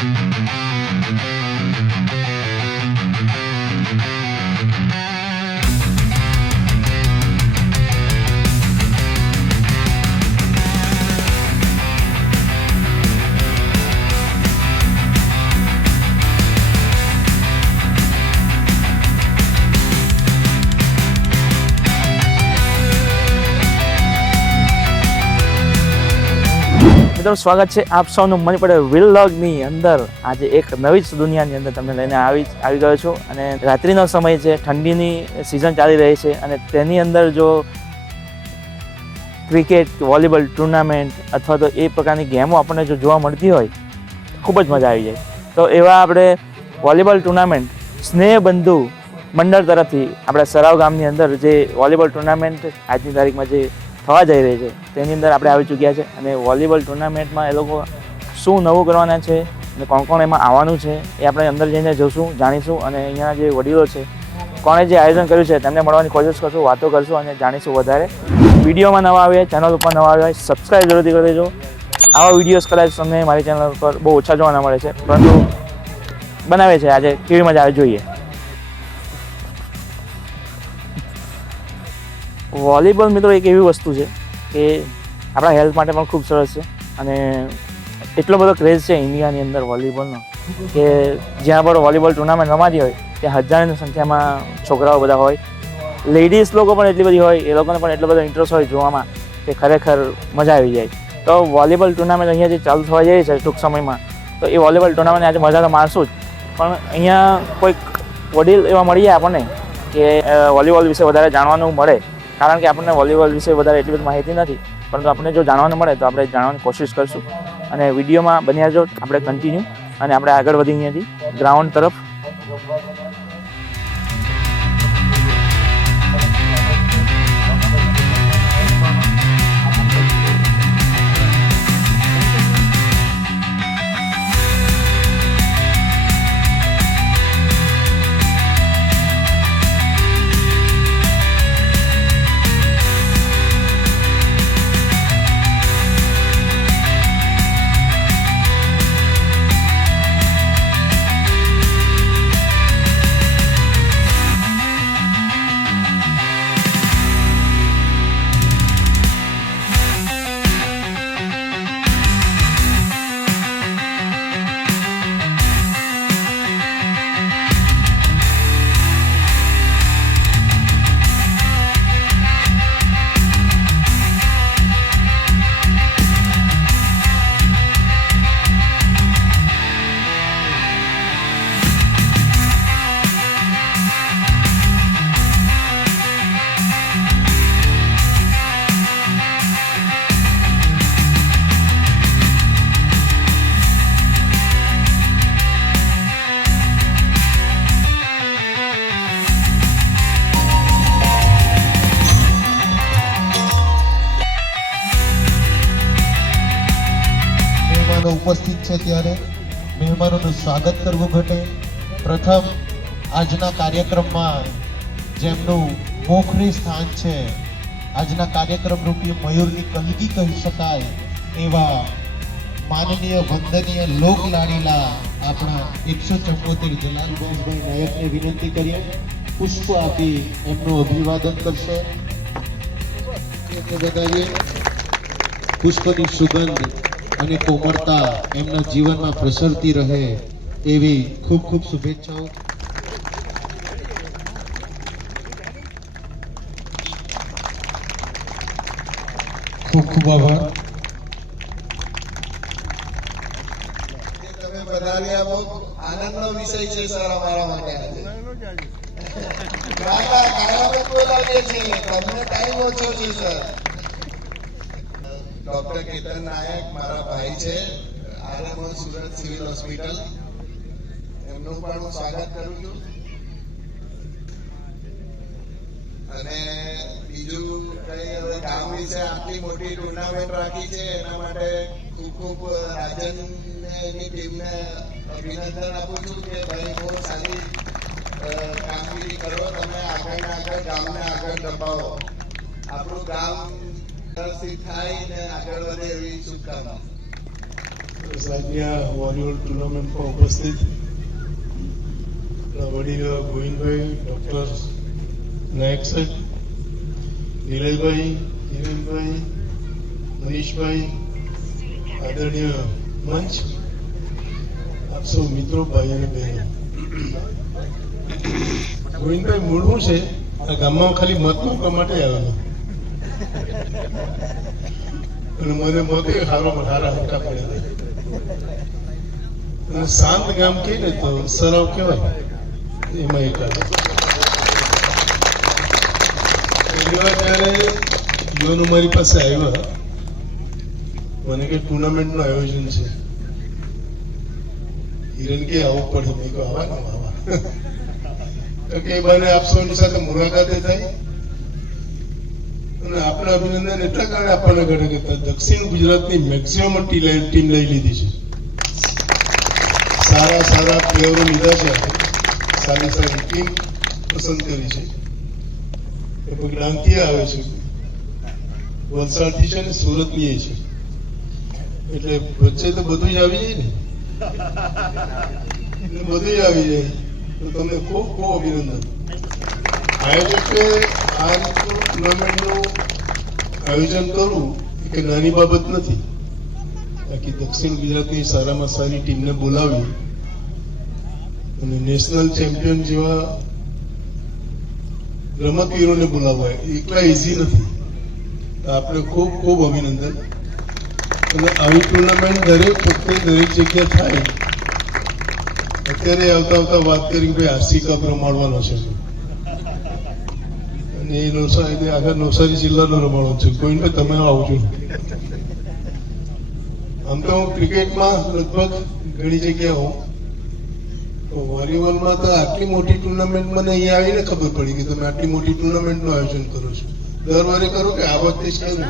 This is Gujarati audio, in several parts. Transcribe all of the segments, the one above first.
મિત્રો સ્વાગત છે આપ સૌનું મની પડે વ્લોગની અંદર। આજે એક નવી જ દુનિયાની અંદર તમને લઈને આવી ગયો છું અને રાત્રિનો સમય છે, ઠંડીની સિઝન ચાલી રહી છે અને તેની અંદર જો ક્રિકેટ, વોલીબોલ ટુર્નામેન્ટ અથવા તો એ પ્રકારની ગેમો આપણને જો જોવા મળતી હોય ખૂબ જ મજા આવી જાય। તો એવા આપણે વોલીબોલ ટુર્નામેન્ટ સ્નેહ બંધુ મંડળ તરફથી આપણા સરાવ ગામની અંદર જે વોલીબોલ ટુર્નામેન્ટ આજની તારીખમાં જે થવા જઈ રહી છે તેની અંદર આપણે આવી ચૂક્યા છે અને વોલીબોલ ટુર્નામેન્ટમાં એ લોકો શું નવું કરવાના છે અને કોણ કોણ એમાં આવવાનું છે એ આપણે અંદર જઈને જોશું, જાણીશું અને અહીંયાના જે વડીલો છે, કોણે જે આયોજન કર્યું છે તેમને મળવાની કોશિશ કરશું, વાતો કરશું અને જાણીશું વધારે। વિડીયોમાં નવા આવ્યા, ચેનલ ઉપર નવા આવ્યા, સબસ્ક્રાઈબ જરૂરથી કરી દેજો। આવા વિડીયોઝ કદાચ તમને મારી ચેનલ પર બહુ ઓછા જોવા મળે છે, પરંતુ બનાવે છે આજે કેવી મજા આવે જોઈએ। વોલીબોલ મિત્રો એક એવી વસ્તુ છે કે આપણા હેલ્થ માટે પણ ખૂબ સરસ છે અને એટલો બધો ક્રેઝ છે ઇન્ડિયાની અંદર વોલીબોલનો કે જ્યાં પણ વોલીબોલ ટુર્નામેન્ટ રમાતી હોય ત્યાં હજારોની સંખ્યામાં છોકરાઓ બધા હોય, લેડીઝ લોકો પણ એટલી બધી હોય, એ લોકોને પણ એટલો બધો ઇન્ટરેસ્ટ હોય જોવામાં કે ખરેખર મજા આવી જાય। તો વોલીબોલ ટુર્નામેન્ટ અહીંયા જે ચાલુ થવા જઈ છે ટૂંક સમયમાં, તો એ વોલીબોલ ટુર્નામેન્ટ આજે મજા તો મારશું જ, પણ અહીંયા કોઈક વડીલ એવા મળી જાય આપણને કે વોલીબોલ વિશે વધારે જાણવાનું મળે, કારણ કે આપણને વોલીબોલ વિશે વધારે એટલી બધી માહિતી નથી, પરંતુ આપણને જો જાણવાનું મળે તો આપણે જાણવાની કોશિશ કરીશું અને વિડીયોમાં બન્યા રહેજો। આપણે કન્ટિન્યુ અને આપણે આગળ વધી અહીંયાથી ગ્રાઉન્ડ તરફ। ઉપસ્થિત છે ત્યારે મહેમાનોનું સ્વાગત કરવું ઘટે। પ્રથમ આજના કાર્યક્રમમાં જેમનું મોખરી સ્થાન છે, આજના કાર્યક્રમ રૂપી મયુરની કલગી કહી શકાય એવા માનનીય વંદનીય લોક લાડીલા આપણા 174 જલાલભાઈ નાયકને વિનંતી કરીએ પુષ્પ આપી એમનું અભિવાદન કરશે। બતાવીએ પુષ્પની સુગંધ અને કોમળતા એમના જીવનમાં પ્રસરતી રહે એવી ખૂબ ખૂબ શુભેચ્છાઓ। ખૂબ ખૂબ આભાર। તમે પધાર્યા બહુ આનંદનો વિષય છે સર અમારા માટે આજે। તમને ટાઈમ ઓછો છે સર। ડોક્ટર કેતન નાયક મારા ભાઈ છે, આરએમઓ સુરત સિવિલ હોસ્પિટલ, એમનું પણ હું સ્વાગત કરું છું। અને બીજું કઈ હવે ગામ વિશે આટલી મોટી ટુર્નામેન્ટ રાખી છે એના માટે ખૂબ ખૂબ રાજન એની ટીમને અભિનંદન આપું છું કે ભાઈ બહુ સારી કામગીરી કરો, તમે આગળ ને આગળ ગામને આગળ ધપાવો, આપણું ગામ થાય ને આગળ વધે એવી શુભકામના। સાહેબની આ વોલીબોલ ટુર્નામેન્ટમાં ઉપસ્થિત વડીલ ગોવિંદભાઈ, ડૉક્ટર નાયક સાહેબ, નિલેશભાઈ, હિરેનભાઈ, મનીષભાઈ, આદરણીય મંચ, આપ સૌ મિત્રો, ભાઈ અને બહેનો. ગોવિંદભાઈ, મૂળ શું છે, આ ગામમાં ખાલી મત માગવા માટે આવેલો અને મને મતે સારા હટકા પડેલા. અને શાંત ગામ કે ને તો સરાવ કહેવાય, એમાં એક આવે. પહેલી વાર જયારે યુવાનો મારી પાસે આવ્યા, મને કે ટુર્નામેન્ટનું આયોજન છે, હિરેન કે આવવું પડે. મેં કહ્યું આવા ને આવા તો કે એ બાને આપ સૌની સાથે મુલાકાતે થઈ અને આપણે અભિનંદન એટલા કારણે આપણને ઘડે કે દક્ષિણ ગુજરાતની મેક્સિમમ ટીમ લઈ લીધી છે. સારા પ્લેયરો લીધા છે, સારી ટીમ પસંદ કરી છે. ડાંગથી આવે છે, વલસાડથી છે ને સુરતની છે, એટલે વચ્ચે તો બધું જ આવી જાય ને, બધું જ આવી જાય. તો તમને ખૂબ ખૂબ અભિનંદન. આયોજકે આ ટુર્નામેન્ટનું આયોજન કરવું કે નાની બાબત નથી. બાકી દક્ષિણ ગુજરાતની સારામાં સારી ટીમને બોલાવી અને નેશનલ ચેમ્પિયન જેવા રમતવીરોને બોલાવવા એકલા ઇઝી નથી. આપણે ખૂબ ખૂબ અભિનંદન. અને આવી ટુર્નામેન્ટ દરેક વખતે દરેક જગ્યા થાય. અત્યારે આવતા વાત કરી ભાઈ આરસી કપ રમાડવાનો છે અને એ આખા નવસારી જિલ્લાનો રમાડવાનો છે. ગોવિંદભાઈ, તમે આવજો. આમ તો હું ક્રિકેટમાં લગભગ ઘણી જગ્યા હોઉં, તો વોલીબોલમાં તો આટલી મોટી ટુર્નામેન્ટ મને અહીંયા આવીને ખબર પડી કે તમે આટલી મોટી ટુર્નામેન્ટનું આયોજન કરો છો. દર વારે કરો કે આ વખતે જ કર્યું?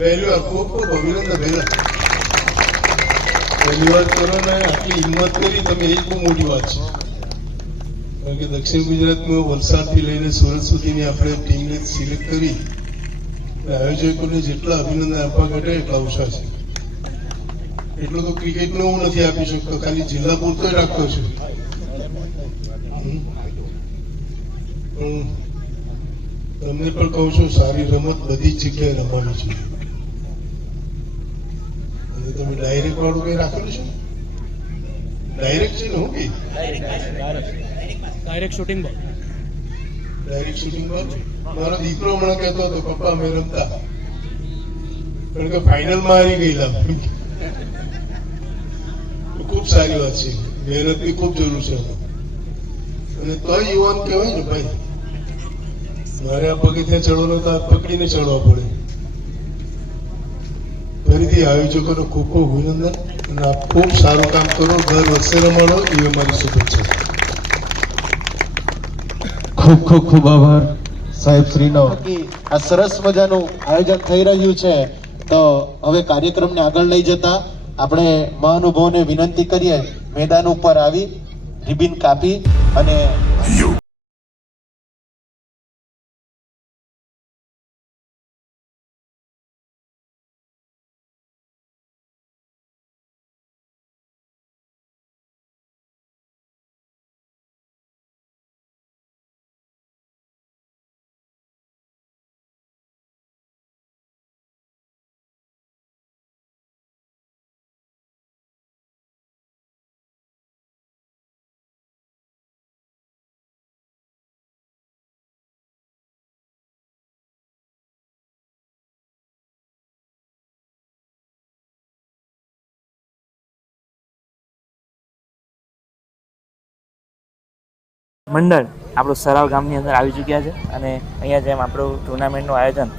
પહેલી વાર. ખૂબ ખૂબ અભિનંદન. પહેલી વાર કરો ને આટલી હિંમત કરી તમે, એ જ બહુ મોટી વાત છે. કારણ કે દક્ષિણ ગુજરાતમાં વલસાડથી લઈને સુરત સુધીની આપણે ટીમને સિલેક્ટ કરી, આયોજકોને જેટલા અભિનંદન આપવા ઘટે એટલા ઓછા છે. એટલું તો ક્રિકેટનો હું નથી આપી શકતો, ખાલી જિલ્લા પૂરતો જ રાખતો છું. તમને પણ કહું છું, સારી રમત બધી જ જગ્યાએ રમવાની છે. અને તમે ડાયરેક્ટ વાળું કઈ રાખેલું છે? ડાયરેક્ટ છે ને? હું કઈ ડાયરેક્ટ શૂટિંગ બોલ. ડાયરેક્ટ શૂટિંગ બોલ. મારો દીકરો હમણાં કહેતો હતો, પપ્પા અમે રમતા, કારણ કે ફાઇનલમાં હારી ગયેલા. ખૂબ સારી વાત છે. મહેનતની ખૂબ જરૂર છે. અને તોય યુવાન કહેવાય ને ભાઈ, મારે આ પગથિયાં ચડવાનો તો હાથ પકડીને ચડવા પડે. ફરીથી આયોજકોનો ખૂબ ખૂબ અભિનંદન અને આપ ખૂબ સારું કામ કરો, દર વર્ષે રમાડો, એ અમારી શુભેચ્છા. ખૂબ ખૂબ ખૂબ આભાર સાહેબ શ્રીનો. આ સરસ મજાનું આયોજન થઈ રહ્યું છે. તો હવે કાર્યક્રમને આગળ લઈ જતા આપણે મહાનુભાવોને વિનંતી કરીએ, મેદાન ઉપર આવી રિબિન કાપી અને મંડળ આપણું સરાવ ગામની અંદર આવી ચૂક્યા છે અને અહીંયા જેમ આપણું ટુર્નામેન્ટનું આયોજન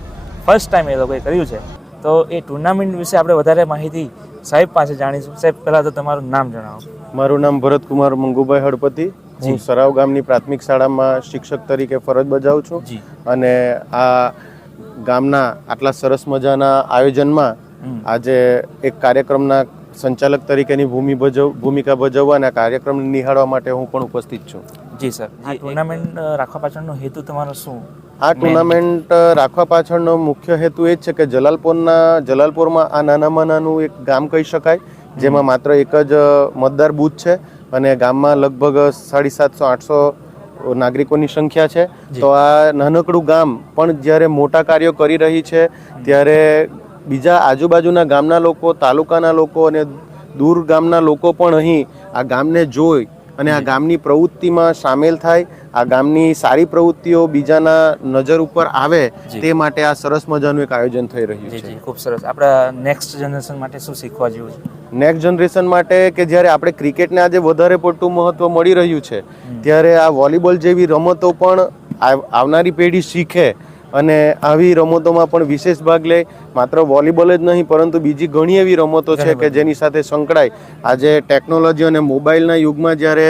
ફર્સ્ટ ટાઈમ એ લોકોએ કર્યું છે, તો એ ટુર્નામેન્ટ વિશે આપણે વધારે માહિતી સાહેબ પાસે જાણીશું. સાહેબ, પહેલાં તો તમારું નામ જણાવો. મારું નામ ભરતકુમાર મંગુભાઈ હળપતિ. હું સરાવ ગામની પ્રાથમિક શાળામાં શિક્ષક તરીકે ફરજ બજાવું છું અને આ ગામના આટલા સરસ મજાના આયોજનમાં આજે એક કાર્યક્રમના સંચાલક તરીકેની ભૂમિકા ભજવવા અને કાર્યક્રમને નિહાળવા માટે હું પણ ઉપસ્થિત છું. જી સર, આ ટુર્નામેન્ટ રાખવા પાછળનો હેતુ તમારો શું? આ ટુર્નામેન્ટ રાખવા પાછળનો મુખ્ય હેતુ એ જ છે કે જલાલપુરમાં આ નાનામાં નાનું એક ગામ કહી શકાય, જેમાં માત્ર એક જ મતદાર બૂથ છે અને ગામમાં લગભગ 750-800 નાગરિકોની સંખ્યા છે. તો આ નાનકડું ગામ પણ જ્યારે મોટા કાર્યો કરી રહી છે ત્યારે બીજા આજુબાજુના ગામના લોકો, તાલુકાના લોકો અને દૂર ગામના લોકો પણ અહીં આ ગામને જોઈ અને આ ગામની પ્રવૃત્તિમાં સામેલ થાય, આ ગામની સારી પ્રવૃત્તિઓ બીજાના નજર ઉપર આવે તે માટે આ સરસ મજાનું એક આયોજન થઈ રહ્યું છે. ખૂબ સરસ. આપણા નેક્સ્ટ જનરેશન માટે શું શીખવા જેવું છે? નેક્સ્ટ જનરેશન માટે કે જ્યારે આપણે ક્રિકેટને આજે વધારે પડતું મહત્વ મળી રહ્યું છે ત્યારે આ વોલીબોલ જેવી રમતો પણ આવનારી પેઢી શીખે અને આવી રમતોમાં પણ વિશેષ ભાગ લે. માત્ર વોલીબોલ જ નહીં પરંતુ બીજી ઘણી એવી રમતો છે કે જેની સાથે સંકળાય. આજે ટેકનોલોજી અને મોબાઈલના યુગમાં જ્યારે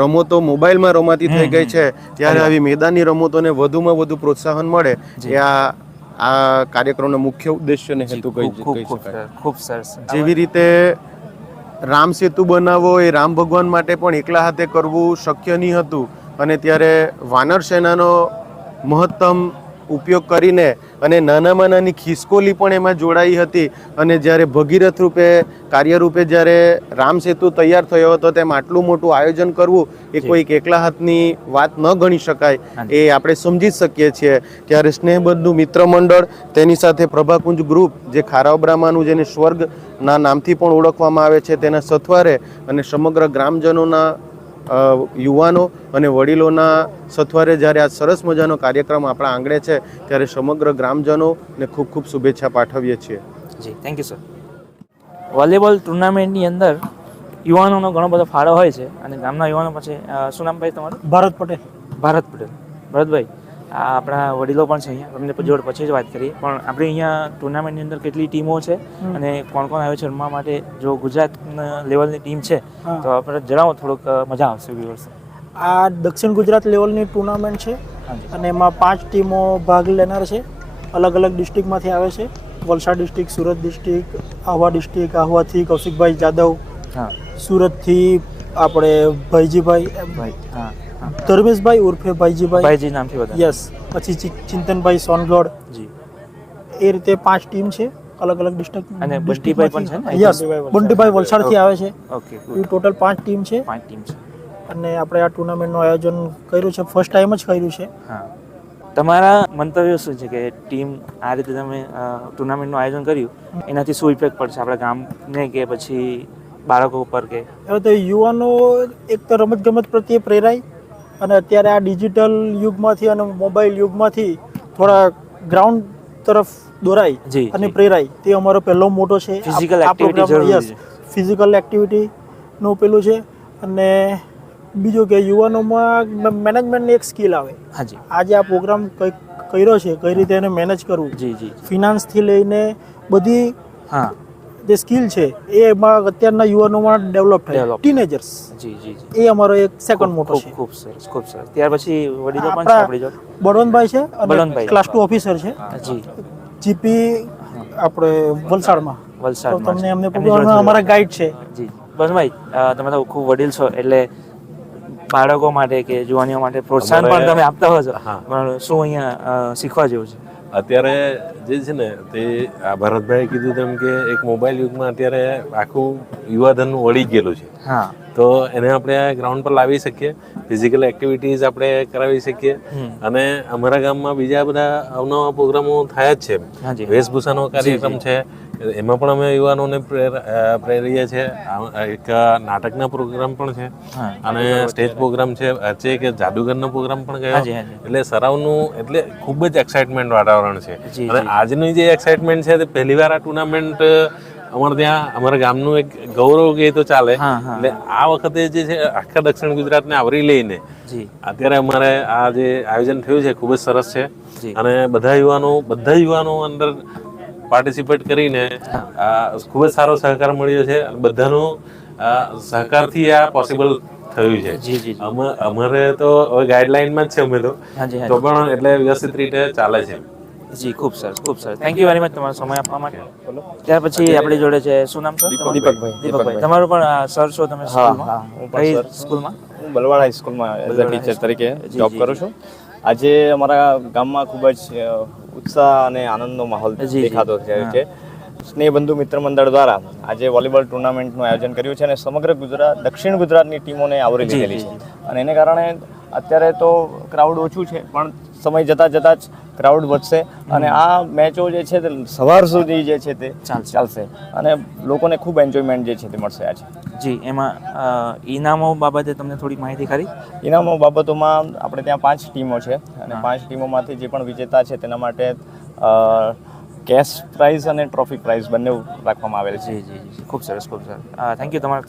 રમતો મોબાઈલમાં રમાતી થઈ ગઈ છે ત્યારે આવી મેદાની રમતોને વધુમાં વધુ પ્રોત્સાહન મળે એ આ કાર્યક્રમનો મુખ્ય ઉદ્દેશ્ય અને હેતુ કહી શકાય. ખૂબ સરસ. જેવી રીતે રામ સેતુ બનાવવો એ રામ ભગવાન માટે પણ એકલા હાથે કરવું શક્ય નહીં હતું અને ત્યારે વાનર સેનાનો મહત્તમ ઉપયોગ કરીને અને નાનામાં નાની ખિસકોલી પણ એમાં જોડાઈ હતી અને જ્યારે ભગીરથ રૂપે કાર્યરૂપે જ્યારે રામ સેતુ તૈયાર થયો હતો તેમ આટલું મોટું આયોજન કરવું એ કોઈક એકલા હાથની વાત ન ગણી શકાય, એ આપણે સમજી શકીએ છીએ. ત્યારે સ્નેહબંધુ મિત્ર મંડળ, તેની સાથે પ્રભાકુંજ ગ્રુપ જે ખારાવબ્રામાનું જેને સ્વર્ગના નામથી પણ ઓળખવામાં આવે છે તેના સથવારે અને સમગ્ર ગ્રામજનોના યુવાનો અને વડીલોના સથવારે જ્યારે આ સરસ મજાનો કાર્યક્રમ આપણા આંગણે છે ત્યારે સમગ્ર ગ્રામજનોને ખૂબ ખૂબ શુભેચ્છા પાઠવીએ છીએ. જી, થેન્ક યુ સર. વોલીબોલ ટુર્નામેન્ટની અંદર યુવાનોનો ઘણો બધો ફાળો હોય છે અને ગામના યુવાનો પછી શું નામ ભાઈ તમારું? ભારત પટેલ. ભારત પટેલ. ભરતભાઈ, આ આપણા વડીલો પણ છે અહીંયા, તમને જોડે પછી જ વાત કરીએ, પણ આપણે અહીંયા ટુર્નામેન્ટની અંદર કેટલી ટીમો છે અને કોણ કોણ આવ્યું છે રમવા માટે? જો ગુજરાત લેવલની ટીમ છે તો આપણે જણાવો, થોડુંક મજા આવશે વ્યુઅર્સ. આ દક્ષિણ ગુજરાત લેવલની ટુર્નામેન્ટ છે અને એમાં 5 ટીમો ભાગ લેનાર છે. અલગ અલગ ડિસ્ટ્રિક્ટમાંથી આવે છે. Valsad district, Surat district, Ahwa district, આહવાથી કૌશિકભાઈ જાદવ, સુરતથી આપણે ભાઈજીભાઈ, ધર્મેશભાઈ ઉર્ફે ભાઈજી નામથી બધા. યસ. પછી ચિંતનભાઈ સોનગઢ. જી. એ રીતે 5 ટીમ છે અલગ અલગ ડિસ્ટ્રિક્ટ. અને બંટીભાઈ પણ છે ને? યસ, બંટીભાઈ વલસાડથી આવે છે. ઓકે. એ ટોટલ 5 ટીમ છે. 5 ટીમ છે અને આપણે આ ટુર્નામેન્ટનું આયોજન કર્યું છે, ફર્સ્ટ ટાઈમ જ કર્યું છે. હા. તમારા મંતવ્ય શું છે કે ટીમ આ રીતે તમે ટુર્નામેન્ટનું આયોજન કર્યું એનાથી શું ઇફેક્ટ પડશે આપણા ગામને કે પછી બાળકો ઉપર? કે હવે તો યુવાનો એક તો રમતગમત પ્રત્યે પ્રેરાય અને અત્યારે આ ડિજિટલ યુગમાંથી અને મોબાઈલ યુગમાંથી થોડા ગ્રાઉન્ડ તરફ દોરાય અને પ્રેરાય, તે અમારો પહેલો મોટો છે. ફિઝિકલ એક્ટિવિટી જરૂરી છે. ફિઝિકલ એક્ટિવિટીનું પેલું છે અને બીજું કે યુવાનોમાં મેનેજમેન્ટની એક સ્કિલ આવે. હાજી. આજે આ પ્રોગ્રામ કર્યો છે, કઈ રીતે એને મેનેજ કરવું, જી જી, ફિનાન્સથી લઈને બધી હા જે સ્કિલ છે એ એમાં અત્યારના યુવાનોમાં ડેવલપ થાય. ટીનેજર્સ. જી જી જી, એ અમારો એક સેકન્ડ મોટો છે. ખૂબ સરસ, ખૂબ સરસ. ત્યાર પછી વડીલો પણ છે આપણી જોડે. બળવંતભાઈ છે અને બળવંતભાઈ ક્લાસ 2 ઓફિસર છે. જી. જીપી આપણે વલસાડમાં. વલસાડમાં તમને એમને અમારા ગાઈડ છે. જી. બળવંતભાઈ, તમે તો ખૂબ વડીલ છો એટલે બાળકો માટે કે જુવાનીઓ માટે પ્રોત્સાહન પણ તમે આપતા હો છો, પણ શું અહીંયા શીખવા જેવું છે? અત્યારે જે છે ને તે આ ભરતભાઈએ કીધું તેમ કે એક મોબાઈલ યુગમાં અત્યારે આખું યુવાધન વળી ગયેલું છે. હા. તો એને આપણે ગ્રાઉન્ડ પર લાવી શકીએ, ફિઝિકલ એક્ટિવિટીઝ આપણે કરાવી શકીએ અને અમારા ગામમાં બીજા બધા અવનવા પ્રોગ્રામો થયા જ છે. વેશભૂષાનો કાર્યક્રમ છે, એમાં પણ અમે યુવાનોને પ્રેરીએ છીએ. એક નાટકના પ્રોગ્રામ પણ છે અને સ્ટેજ પ્રોગ્રામ છે કે જાદુગરનો પ્રોગ્રામ પણ ગયો. એટલે સરાવનું એટલે ખૂબ જ એક્સાઇટમેન્ટ વાતાવરણ છે અને આજની જે એક્સાઇટમેન્ટ છે તે પહેલી વાર આ ટુર્નામેન્ટ અમારે ત્યાં અમારા ગામનું એક ગૌરવ કહે તો ચાલે. એટલે આ વખતે જે છે આખા દક્ષિણ ગુજરાતને આવરી લઈને અત્યારે અમારે આ જે આયોજન થયું છે ખૂબ જ સરસ છે અને બધા યુવાનો અંદર પાર્ટિસિપેટ કરીને ખૂબ જ સારો સહકાર મળ્યો છે. બધાનો સહકારથી આ પોસિબલ થયું છે. અમારે તો હવે ગાઈડલાઈનમાં જ છે, અમે તો પણ એટલે વ્યવસ્થિત રીતે ચાલે છે. જી, ખૂબ સરસ, ખૂબ સરસ. થેન્ક યુ વેરી મચ તમારો સમય આપવા માટે. ત્યાર પછી આપણી જોડે છે, શું નામ સર? દીપકભાઈ. તમારું પણ સર છો તમે સ્કૂલમાં? કઈ સ્કૂલમાં? હું બલવાડ હાઈસ્કૂલમાં એઝ અ ટીચર તરીકે જોબ કરું છું. આજે અમારા ગામમાં ખૂબ જ ઉત્સાહ અને આનંદનો માહોલ દેખાતો છે. સ્નેહબંધુ મિત્ર મંડળ દ્વારા આજે વોલીબોલ ટુર્નામેન્ટનું આયોજન કર્યું છે અને સમગ્ર દક્ષિણ ગુજરાતની ટીમોને આવરી લીધેલી છે. અને એને કારણે અત્યારે તો ક્રાઉડ ઓછું છે, પણ સમય જતાં જતાં જ ક્રાઉડ વધશે અને આ મેચો જે છે તે સવાર સુધી જે છે તે ચાલશે અને લોકોને ખૂબ એન્જોયમેન્ટ જે છે તે મળશે આજે. જી, એમાં ઇનામો બાબતે તમને થોડી માહિતી ખરી? ઇનામો બાબતોમાં આપણે ત્યાં 5 ટીમો છે અને 5 ટીમોમાંથી જે પણ વિજેતા છે તેના માટે કેશ પ્રાઇઝ અને ટ્રોફી પ્રાઇઝ બંને રાખવામાં આવેલ છે. જી જી, ખૂબ સરસ, ખૂબ સરસ. થેન્ક યુ તમારા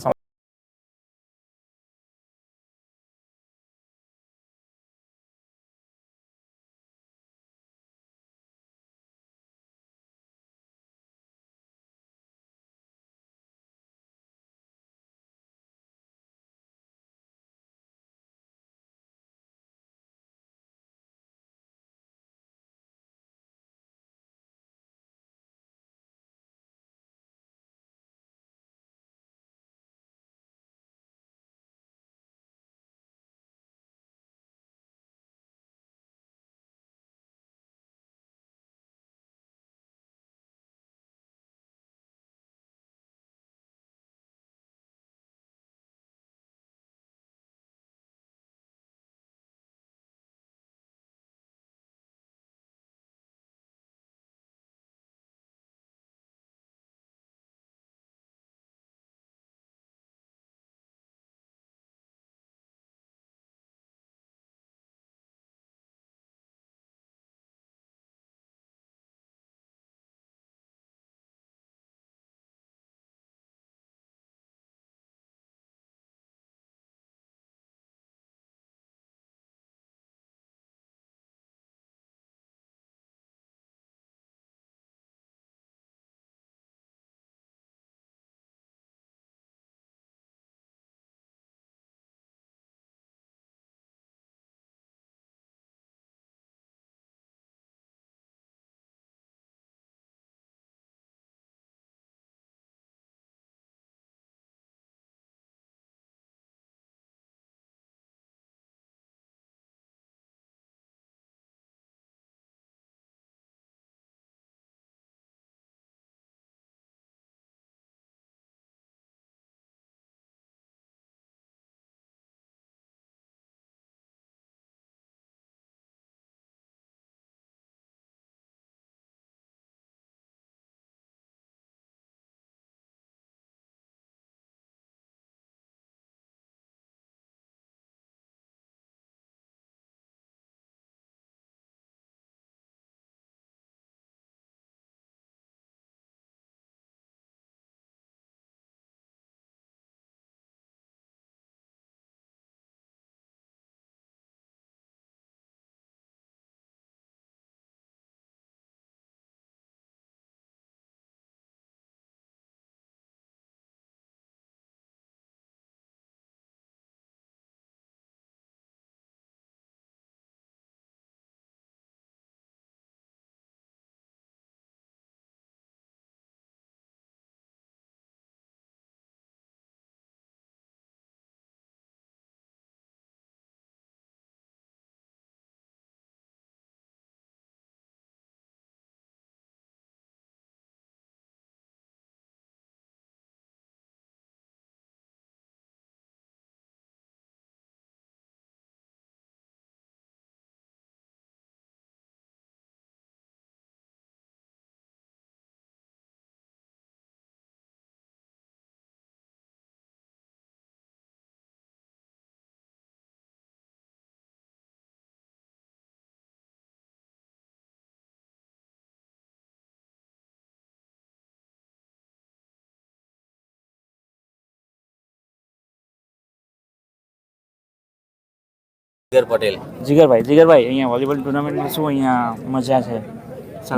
જીગરભાઈ, અહીંયા વોલીબોલ ટુર્નામેન્ટમાં શું અહીંયા મજા છે?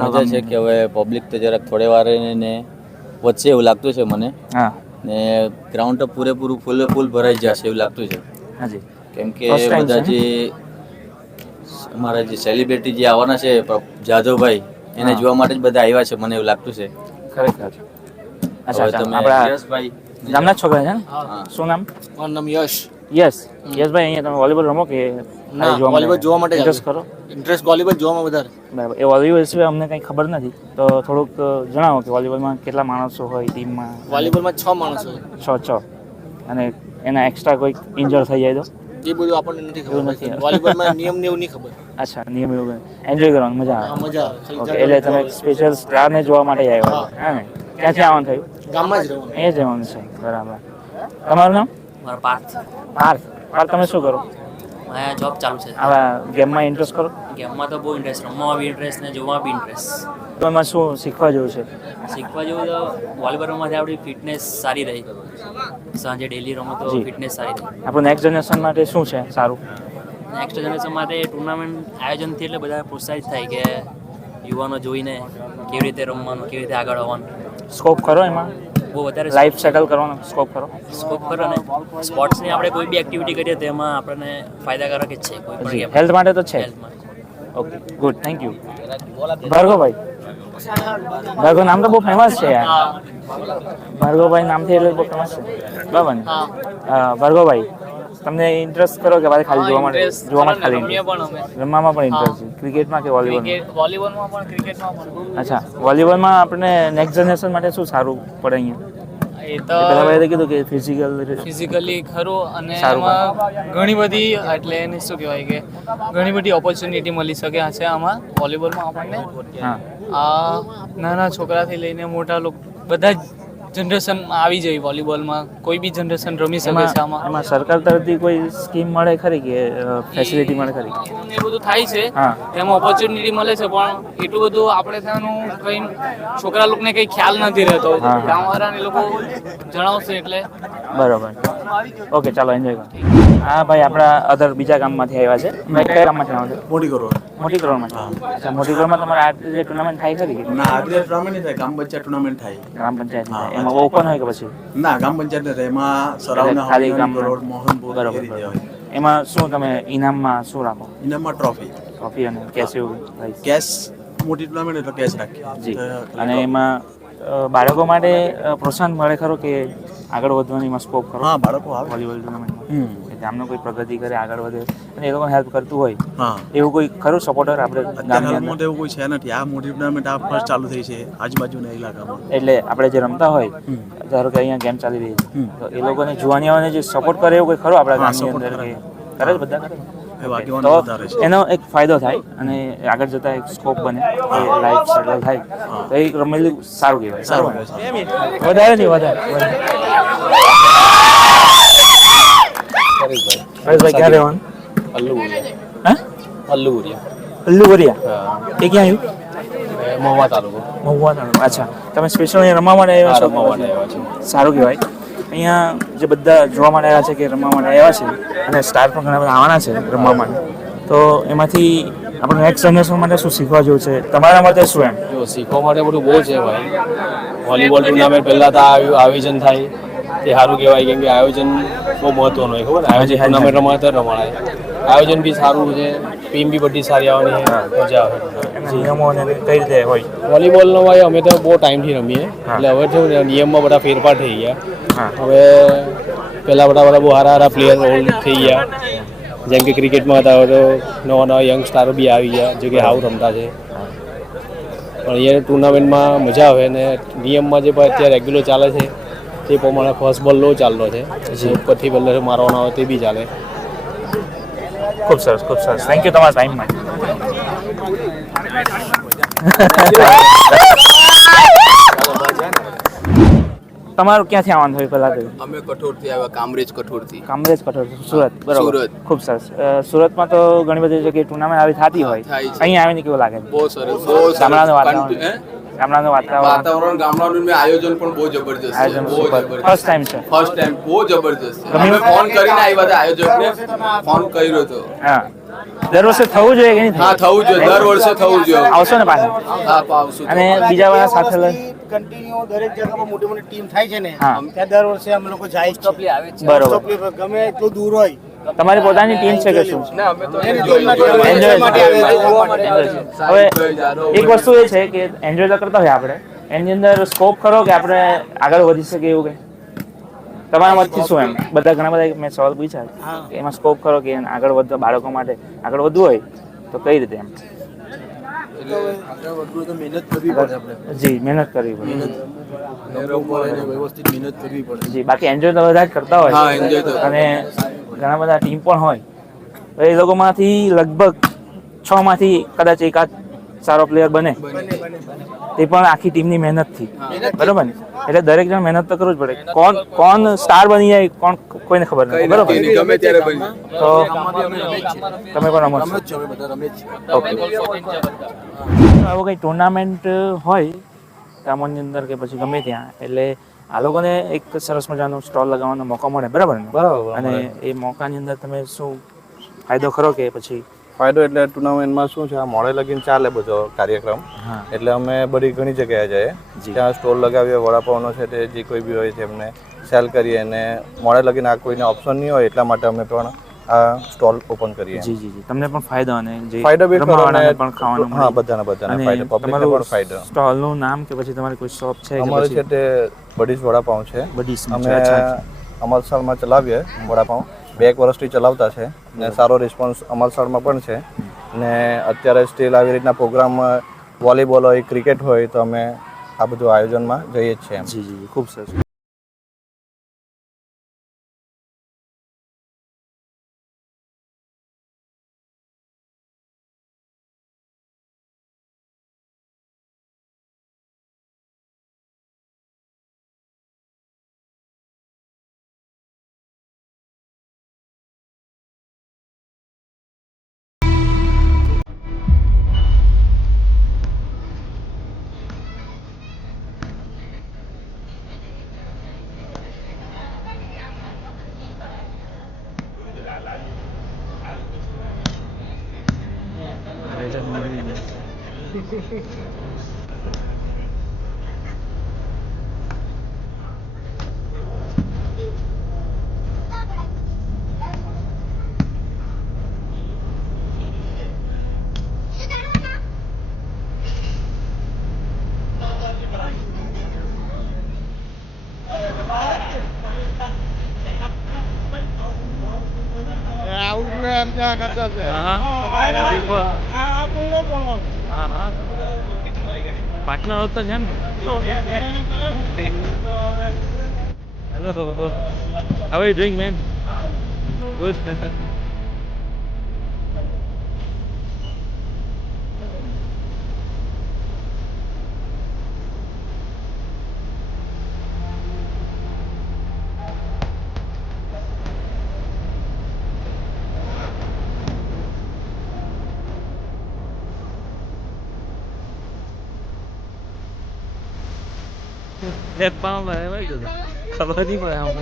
મજા છે કે હવે પબ્લિક તો જરાક થોડી વાર ને વધશે એવું લાગતું છે મને. હા, ને ગ્રાઉન્ડ તો પૂરેપૂરું ફૂલ ભરાઈ જશે એવું લાગતું છે. હાજી, કેમ કે બધા જે અમારા જે સેલિબ્રિટી જે આવવાના છે જાદવભાઈ, એને જોવા માટે જ બધા આવ્યા છે મને એવું લાગતું છે. ખરેખર. અચ્છા, તમે આપણા યશભાઈ ગામના છોકરા છે ને? શું નામ? મારું નામ યશ. યસ ભાઈ અહીંયા તમે વોલીબોલ રમો કે વોલીબોલ જોવા માટે ઇન્ટરેસ્ટ કરો? ઇન્ટરેસ્ટ વોલીબોલ જોવામાં વધારે. બરાબર. એ વોલીબોલ વિશે અમને કંઈ ખબર નથી, તો થોડુંક જણાવો કે વોલીબોલમાં કેટલા માણસો હોય ટીમમાં? વોલીબોલમાં 6 માણસો હોય. 6 અને એના એક્સ્ટ્રા કોઈ ઇન્જર થઈ જાય તો? એ બધું આપણને નથી એવું ખબર. નથી. વોલીબોલમાં નિયમ ને એવું નહીં ખબર. અચ્છા, નિયમ એવું એન્જોય કરવાનું મજા હા, આવે. મજા આવે. ઓકે, એટલે તમે સ્પેશિયલ સ્ટારને જોવા માટે આવ્યા હતા, હા ને? ક્યાંથી આવવાનું થયું? ગામમાં જ રહેવાનું. અહીંયા જ રહેવાનું છે. બરાબર. તમારું નામ? મારો પાર્થ પાર્થ. તમે શું કરો? અહીંયા જોબ ચાલુ છે. આવા ગેમમાં ઇન્ટરેસ્ટ કરો? ગેમમાં તો બહુ ઇન્ટરેસ્ટ, રમવામાં બી ઇન્ટરેસ્ટ ને જોવામાં બી ઇન્ટરેસ્ટ. તો એમાં શું શીખવા જેવું છે? શીખવા જેવું તો વોલીબોલ રમવાથી આપણી ફિટનેસ સારી રહી. સાંજે ડેલી રમો તો જી. ફિટનેસ સારી રહી. આપણું નેક્સ્ટ જનરેશન માટે શું છે સારું? નેક્સ્ટ જનરેશન માટે ટુર્નામેન્ટ આયોજનથી એટલે બધા પ્રોત્સાહિત થાય કે યુવાનો જોઈને કેવી રીતે રમવાનું, કેવી રીતે આગળ આવવાનું. સ્કોપ કરો એમાં? બહુ વધારે લાઈફ સેટલ કરવાનો સ્કોપ કરો? સ્કોપ કરો ને સ્પોર્ટ્સની આપણે કોઈ બી એક્ટિવિટી કરીએ તો એમાં આપણને ફાયદાકારક જ છે કોઈ પણ જી, ગેમ. હેલ્થ માટે તો છે. હેલ્થમાં ઓકે, ગુડ, થેન્ક યુ. ભાર્ગવભાઈ. ભાર્ગવ નામ તો બહુ ફેમસ છે યાર. ભાર્ગવભાઈ નામથી એટલે બહુ ફેમસ છે, બરાબર ને? ભાર્ગવભાઈ, તમને ઇન્ટરેસ્ટ કરો કે પાછી ખાલી જોવામાં ખાલી રમવામાં પણ ઇન્ટરેસ્ટ છે? ક્રિકેટમાં કે વોલીબોલમાં? વોલીબોલમાં પણ ક્રિકેટમાં પણ. અચ્છા, વોલીબોલમાં આપણે નેક્સ્ટ જનરેશન માટે શું સારું પડે અહીંયા? એ તો પેલા ભાઈએ કીધું કે ફિઝિકલ ફિઝિકલી ખરું અને સારું એમાં ઘણી બધી એટલે એને શું કહેવાય કે ઘણી બધી ઓપોર્ચ્યુનિટી મળી શકે છે આમાં વોલીબોલમાં આપણને. હા, આ નાના છોકરાથી લઈને મોટા લોકો બધા જ જનરેશન આવી જાય વોલીબોલમાં. કોઈ બી જનરેશન રમી શકે છે આમાં. એમાં સરકાર તરફથી કોઈ સ્કીમ મળે ખરી કે ફેસિલિટી મળે ખરી? એ બધું થાય છે, હા. એમાં ઓપોર્ચ્યુનિટી મળે છે, પણ એટલું બધું આપણે ત્યાંનું કંઈ છોકરા લોકોને કંઈ ખ્યાલ નથી રહેતો. હા. ગામવાળાને લોકો જણાવશે એટલે. બરોબર. ઓકે, ચાલો એન્જોય કરો. હા ભાઈ, આપણા અધર બીજા ગામમાંથી આવ્યા છે. ભાઈ, કયા ગામમાંથી આવ્યા છે? મોટી કરોડ. મોટી કરોડમાંથી. અચ્છા, મોટી કરોડમાં તમારે આ જે ટુર્નામેન્ટ થાય ખરી કે? ના, આજે ટુર્નામેન્ટ નહીં થાય, ગ્રામ પંચાયત ટુર્નામેન્ટ થાય. ગ્રામ પંચાયત એમાં ઓપન હોય કે પછી? ના, ગ્રામ પંચાયત નહીં થાય, એમાં સરાવના ખાલી હળવદ, ગામમાં. કરોડ, મોહનપુર બરોબર, એ રીતે હોય. એમાં શું તમે ઇનામમાં શું રાખો? ઇનામમાં ટ્રોફી, ટ્રોફી અને કેશ એવું પ્રાઇઝ? કેશ, મોટી ટુર્નામેન્ટ એટલે કેશ રાખીએ. જી. અને એમાં બાળકો માટે પ્રોત્સાહન મળે ખરો કે આગળ વધવાની એમાં સ્કોપ ખરો? હા, બાળકો આવે. વોલીબોલ ટુર્નામેન્ટમાં કે ગામનો કોઈ પ્રગતિ કરે, આગળ વધે અને એ લોકોને હેલ્પ કરતું હોય હા, એવું કોઈ ખરું સપોર્ટર આપણે અત્યારે ગામની હાલમાં અંદર? તો એવું કોઈ છે નથી. આ મોટી ટુર્નામેન્ટ આ ફર્સ્ટ ચાલુ થઈ છે આજુબાજુના ઇલાકામાં. એટલે આપણે જે રમતા હોય, ધારો કે અહીંયા ગેમ ચાલી રહી છે, તો એ લોકોને જુવાનીઓને જે સપોર્ટ કરે એવું કોઈ ખરો આપણા હા, ગામની support અંદર? કરે. કે કરે જ બધા કરે? એ વાગીવાનો તો વધારે છે. એનો એક ફાયદો થાય અને આગળ જતા એક સ્કોપ બને, લાઈફ સેટલ થાય, તો એ રમેલું સારું કહેવાય. સારું સારું. કહેવાય. વધારે નહીં, વધારે. પરેશભાઈ, ક્યાં રહેવાનું? હા? અલ્લુવરિયા. એ ક્યાં આવ્યું? મહુવા તાલુકો. મહુવા તાલુકો. અચ્છા, તમે સ્પેશિયલ અહીંયા રમવા માટે આવ્યા છો? સારું કહેવાય. અહીંયા જે બધા જોવા માટે આવ્યા છે કે રમવા માટે આવ્યા છે, અને સ્ટાર પણ ઘણા બધા આવવાના છે રમવા માટે, તો એમાંથી આપણે નેક્સ્ટ જનરેશન માટે શું શીખવા જેવું છે તમારા મતે? શું એમ જો શીખવા માટે બધું બહુ છે ભાઈ. વોલીબોલ ટુર્નામેન્ટ પહેલાં તો આયોજન થાય તે સારું કહેવાય, કેમ કે આયોજન બહુ મહત્વનું હોય. ખબર ને, આયોજન ટુર્નામેન્ટ રમાડે રમાડાય. આયોજન બી સારું છે, ટીમ બી બધી સારી આવવાની છે, મજા આવે. એના નિયમો અને કઈ રીતે હોય? વોલીબોલનો ભાઈ અમે તો બહુ ટાઈમથી રમીએ, એટલે હવે શું ને નિયમમાં બધા ફેરફાર થઈ ગયા. હવે પહેલાં બધા બહુ સારા પ્લેયર થઈ ગયા, જેમ કે ક્રિકેટમાં હતા, હવે તો નવા નવા યંગ સ્ટારો બી આવી ગયા જે કે હાવ રમતા છે. પણ અહીંયા ટુર્નામેન્ટમાં મજા આવે ને નિયમમાં જે અત્યારે રેગ્યુલર ચાલે છે તે પ્રમાણે ફર્સ્ટ બોલ લો ચાલતો છે, ઉપરથી બોલર મારવાનો આવે તે બી ચાલે. ખૂબ સરસ, ખૂબ સરસ. થેન્ક યુ તમારા ટાઈમ માટે. તમારું ક્યાંથી આવવાનું થયું પહેલા તો? અમે કઠોરથી આવ્યા, કામરેજ કઠોરથી. કામરેજ કઠોર, સુરત. બરોબર, સુરત. ખૂબ સરસ. સુરતમાં તો ઘણી બધી જગ્યાએ ટુર્નામેન્ટ આવી થતી હોય, થાય છે. અહીંયા આવીને કેવું લાગે? બહુ સરસ, બહુ સરસ. ગામડાનું વાતાવરણ, ગામડાનું વાતાવરણ, ગામડાનું આયોજન પણ બહુ જબરજસ્ત છે. આયોજન બહુ super. જબરજસ્ત. ફર્સ્ટ ટાઈમ છે? ફર્સ્ટ ટાઈમ બહુ જબરજસ્ત છે. ગમ્યું? અમે ફોન કરીને આવ્યા હતા, આયોજકને ફોન કર્યો હતો. હા, દર વર્ષે થવું જોઈએ કે નહીં? હા, થવું જોઈએ, દર વર્ષે થવું જોઈએ. આવશો ને પાછા? હા, આવશું. અને બીજા બધા સાથે લઈ કન્ટિન્યુ દરેક જગ્યામાં મોટી મોટી ટીમ થાય છે ને, હા. ત્યાં દર વર્ષે અમે લોકો જાય છે. આવે છે. બરોબર. ગમે એટલું દૂર હોય તમારી પોતાની ટીમ છે કે શું? ના, અમે તો Enjoy માટે હવે એક વસ્તુ એ છે કે એન્જોય તો કરતા હોય આપણે, એની અંદર સ્કોપ ખરો કે આપણે આગળ વધી શકીએ એવું કંઈ? તમારા મતથી શું એમ બધા ઘણા બધા મેં સવાલ પૂછ્યા કે એમાં સ્કોપ ખરો કે આગળ વધવા બાળકો માટે આગળ વધવું હોય તો કઈ રીતે એમ? મહેનત કરવી પડે આપણે. જી, મહેનત કરવી પડે. વ્યવસ્થિત મહેનત કરવી પડે. જી, બાકી એન્જોય તો બધા જ કરતા હોય હા, enjoy તો. અને ઘણા બધા ટીમ પણ હોય તો એ લોકોમાંથી લગભગ 6 માંથી કદાચ એકાદ સારો પ્લેયર બને તે પણ આખી ટીમની મહેનતથી, બરોબર ને? એટલે દરેક જણ મહેનત તો કરવું જ પડે. કોણ સ્ટાર બની જાય કોણ કોઈને ખબર નથી, બરોબર? ગમે ત્યારે બની. તો તમે પણ રમો છો? અમે બધા રમે જ છીએ. ઓકે. આવો કંઈ ટુર્નામેન્ટ હોય ગામોની અંદર કે પછી ગમે ત્યાં, એટલે આ લોકોને એક સરસ મજાનો સ્ટોલ લગાવવાનો મોકો મળે, બરાબર ને? બરાબર. અને એ મોકાની અંદર તમે શું ફાયદો ખરો કે પછી? ફાયદો એટલે ટુર્નામેન્ટમાં શું છે, આ મોડે લગીને ચાલે બધો કાર્યક્રમ. એટલે અમે બધી ઘણી જગ્યાએ જઈએ, ત્યાં સ્ટોલ લગાવીએ, વડાપાવનો છે તે જે કોઈ બી હોય તેમને સેલ કરીએ, અને મોડે લગીને આ કોઈને ઓપ્શન નહીં હોય એટલા માટે અમે પણ આ સ્ટોલ ઓપન કરીએ. જી જી જી. તમને પણ ફાયદો અને જે ફાયદો બી ખરો અને પણ ખાવાનું મળે. હા, બધાને ફાયદો, પબ્લિકને પણ ફાયદો. સ્ટોલનું નામ કે પછી તમારી કોઈ શોપ છે? અમારે છે તે બડીસ વડાપાઉં છે. અમે અમલસાડમાં ચલાવીએ વડાપાઉં, 2 વર્ષથી ચલાવતા છે ને સારો રિસ્પોન્સ અમલસાડમાં પણ છે. ને અત્યારે સ્ટીલ આવી રીતના પ્રોગ્રામ વોલીબોલ હોય, ક્રિકેટ હોય તો અમે આ બધું આયોજનમાં જઈએ જ છીએ. જી જી, ખૂબ સરસ. પાટનર હોતા છે ને. Hello, how are you doing, man? Good. એક પાવ ભાઈ ગયો ખબર નહીં પડે અમને.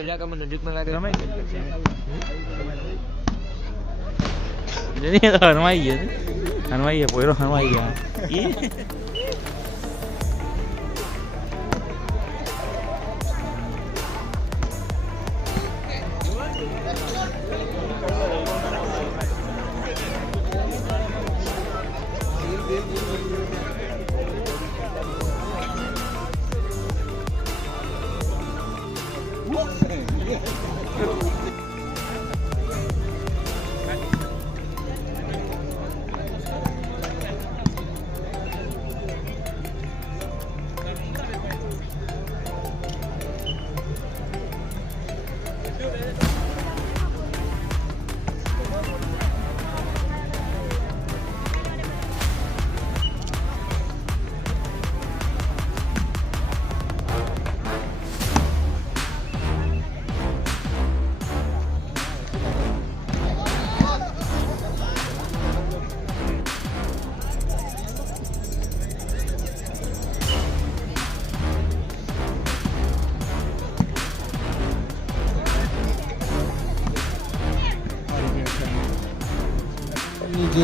ઇલાકામાં નજીકમાં લાગે રમાઈ ગયા હરવાઈ ગયા પોયરો હરવાઈ ગયા.